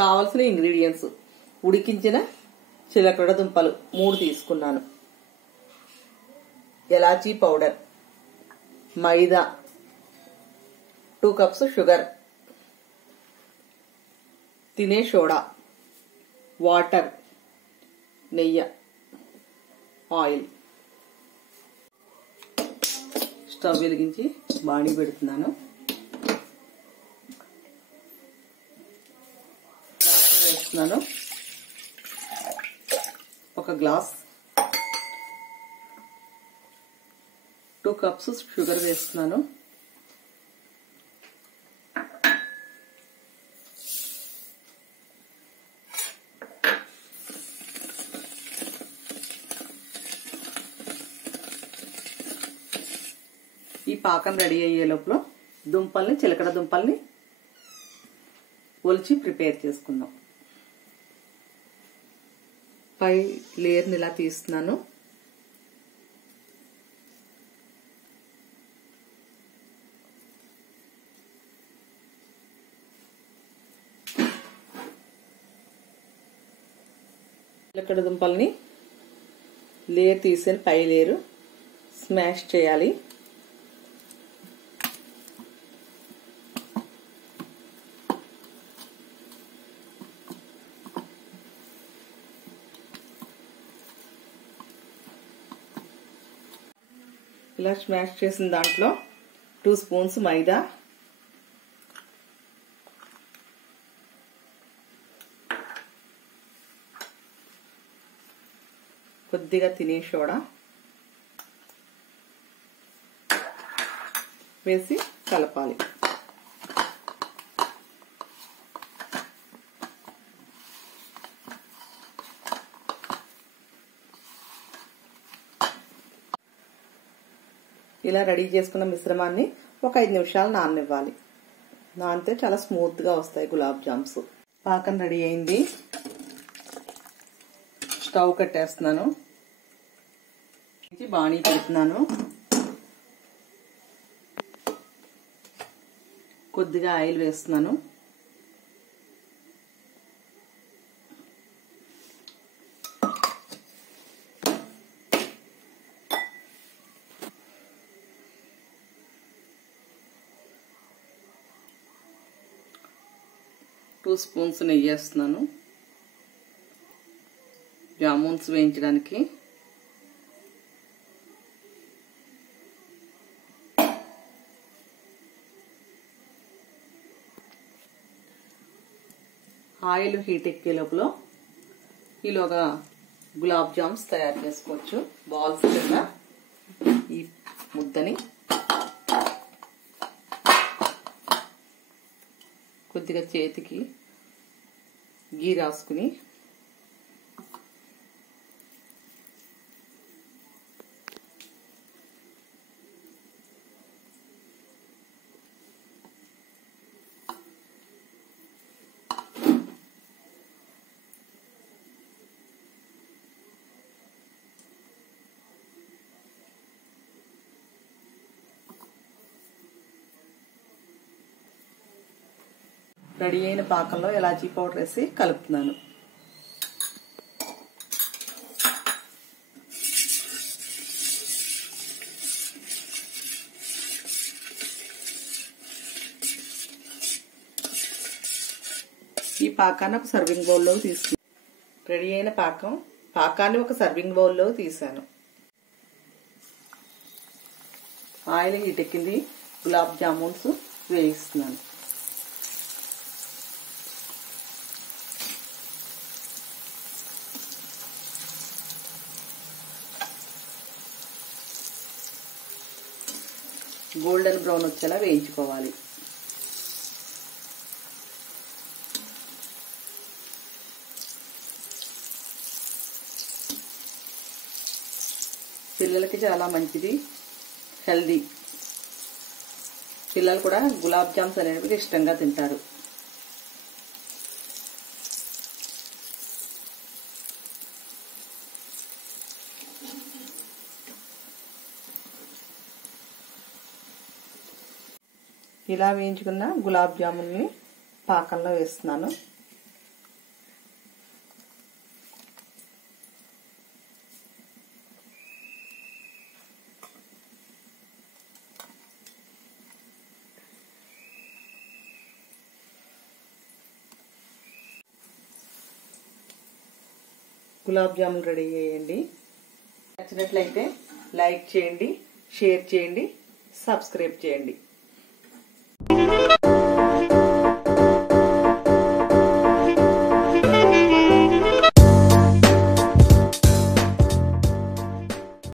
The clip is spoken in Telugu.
కావాల్సిన ఇంగ్రీడియంట్స్ ఉడికించిన చిలకడ దుంపలు 3 తీసుకున్నాను, ఎలాచీ పౌడర్, మైదా, 2 కప్స్ షుగర్, తినే సోడా, వాటర్, నెయ్యి, ఆయిల్. స్టవ్ వెలిగించి బాణీ పెడుతున్నాను. వేస్తున్నాను 1 గ్లాస్, 2 కప్స్ షుగర్ వేస్తున్నాను. ఈ పాకం రెడీ అయ్యే లోపల దుంపల్ని, చిలకడ దుంపల్ని ఒలిచి ప్రిపేర్ చేసుకుందాం. పై లేయర్ని ఇలా తీస్తున్నాను. చిలకడ దుంపల్ని లేయర్ తీసిన పై లేయర్ స్మాష్ చేయాలి. ఇలా స్మాష్ చేసిన దాంట్లో 2 స్పూన్స్ మైదా, కొద్దిగా తినే సోడా వేసి కలపాలి. ఇలా రెడీ చేసుకున్న మిశ్రమాన్ని ఒక 5 నిమిషాలు నాననివ్వాలి. నానితే చాలా స్మూత్ గా వస్తాయి గులాబ్ జామ్స్. పాకం రెడీ అయింది. స్టవ్ కట్టేస్తున్నాను. బాణీ పెడుతున్నాను. కొద్దిగా ఆయిల్ వేస్తున్నాను. టూ స్పూన్స్ నెయ్యి వేస్తున్నాను జామున్స్ వేయించడానికి. ఆయిల్ హీట్ ఎక్కే లోపల ఈలోగా గులాబ్ జామ్స్ తయారు చేసుకోవచ్చు. బాల్స్ కింద ఈ ముద్దని కొద్దిగా చేతికి గీ రాసుకుని రెడీ అయిన పాకంలో ఎలాచీ పౌడర్ వేసి కలుపుతున్నాను. ఈ పాకాన్ని ఒక సర్వింగ్ బౌల్లో తీసుకున్నాను. రెడీ అయిన పాకాన్ని ఒక సర్వింగ్ బౌల్లో తీసాను. ఆయిల్ హీట్ ఎక్కింది. గులాబ్ జామున్స్ వేయిస్తున్నాను. గోల్డెన్ బ్రౌన్ వచ్చేలా వేయించుకోవాలి. పిల్లలకి చాలా మంచిది, హెల్దీ. పిల్లలు కూడా గులాబ్ జామ్స్ అనేవి ఇష్టంగా తింటారు. ఇలా వేయించుకున్న గులాబ్ జామున్ని పాకంలో వేస్తున్నాను. గులాబ్ జామున్ రెడీ చేయండి. నచ్చినట్లయితే లైక్ చేయండి, షేర్ చేయండి, సబ్స్క్రైబ్ చేయండి.